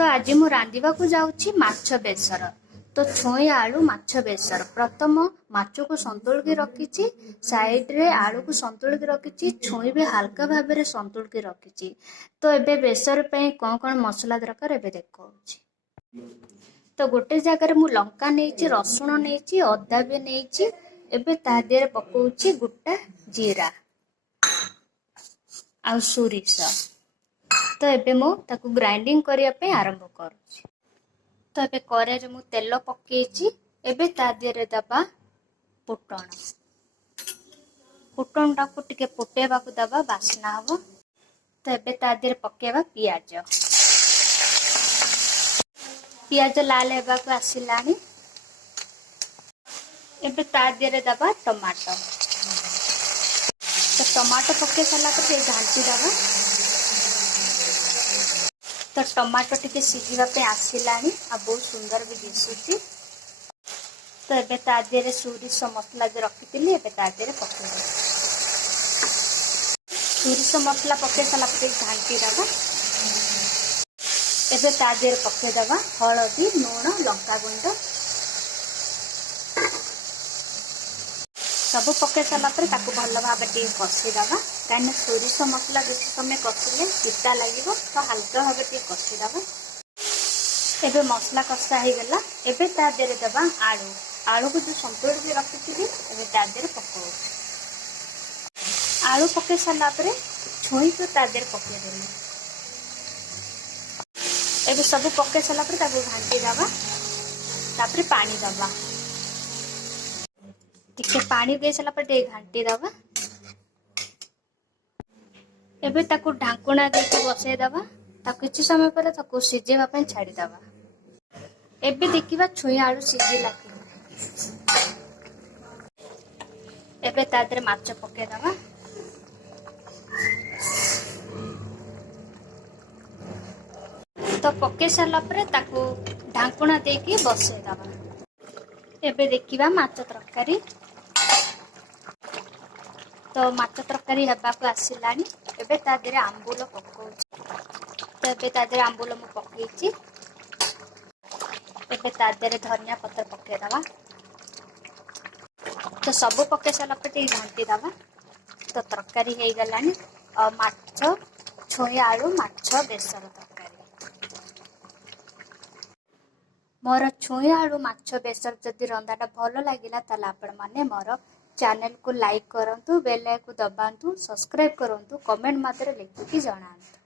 तो आज मु रांधिबा को जाउछि माछ बेसर। तो छोई आलू माछ बेसर प्रथम माछ को संतुल के रखिछि, साइड रे आलू को संतुल के रखिछि, छोई भी हल्का भाबे रे संतुल के रखिछि। तो एबे बेसर पे कोन कोन मसला दरकार एबे देखौछि। तो गोटे जगह मु लंका नेछि, रसुण नेछि, अदा भी नेछि। एबे ता देर पकोछि गुट्टा जीरा आ सोरिष। तो एबे मु ताकू ग्राइंडिंग करिया पे आरंभ करूछि। तो एबे करे रे मु तेल पकेछि। एबे ता देर दबा फुटण। फुटण टाकू टिके फुटेबा को दबा बास्ना हबो। तो एबे ता देर पकेबा पियाज। पियाज लाल हेबा को आसिलानी। एबे ता देर दबा टमाटो। तो टमाटो पके साला पर घांटी दबा। तो टमाटो टिके सिझिबा पे आसिलानी आ बहुत सुंदर भी दिसुची। तो एबे ता देरे सोरिष मसला जे रखितिली एबे ता देरे पकेबा। सोरिष मसला पके साला पे घांटी दबा। एबे ता देरे पके दबा हळदी, लूण, लंका गुंड सब पके साला पर ताकू भल भाबे टे कसी दबा। काहे सोरिष मसला बेसी समय कसिले पिता लागिबो, तो हल्का भाबे टे कसी दबा। एबे मसला कसा हे गला। एबे ता देरे दबा आलू। आलू को जो संतुल के रखिथिली एबे ता देरे पको। आलू पके साला पर छोई को ता देरे पके देली। एबे सब पके साला पर ताकू घांटी दबा। तापर पानी दबा। टिके पानी दे साला पर टे घांटी दबा। एबे ताकू ढांकुणा देके बसे दबा। ताकू किछि समय पर ताकू सिजेबा पे छाडी दबा। एबे देखिबा छुई आलू सिझी लागी। एबे ता देरे माछ पके दबा। तो पके साला पर ताकू ढांकुणा देके बसे दबा। एबे देखिबा माछ तरकारी। तो माछ तरकारी हेबा को आसिलानी। एबे ता देरे आंबुल पकोछि। तो एबे ता देरे आंबुल मु पकेछि। एबे ता देरे धनिया पत्र पके दबा। तो सब पके साला पे टे घांटी दबा। तो तरकारी हे गलानी माछ छोई आलू माछ बेसर तरकारी। मोर छोई आलू माछ बेसर जदि रंधाटा भल लागिला ताला आपण माने मोर चैनल को लाइक करंतु, बेल को दबांतु, सब्सक्राइब करंतु, कमेंट मात्र लिखिकी जणांतु।